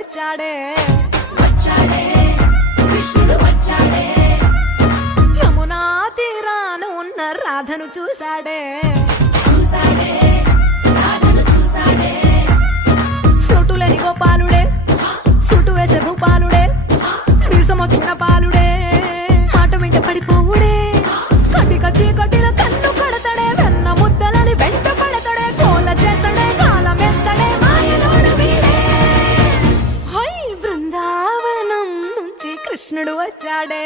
వచ్చాడే వచ్చాడే కృష్ణుడు వచ్చాడే యమునా తీరాన ఉన్న రాధను చూశాడే చూసాడే రాధను చూసాడే ఫ్లూటులేని గోపాలుడే సుట్టు వేసే భూపాలుడే మీసమొచ్చిన పాలుడే మాట వెంట పడిపోవుడే కటిక చీకటిన కన్ను కడతాడే వెన్న ముద్దలని వెంట పడతాడే కోల చేస్తాడే కాలమేస్తాడే మాయలోడు వీడే హై బృందావనం నుంచి కృష్ణుడు వచ్చాడే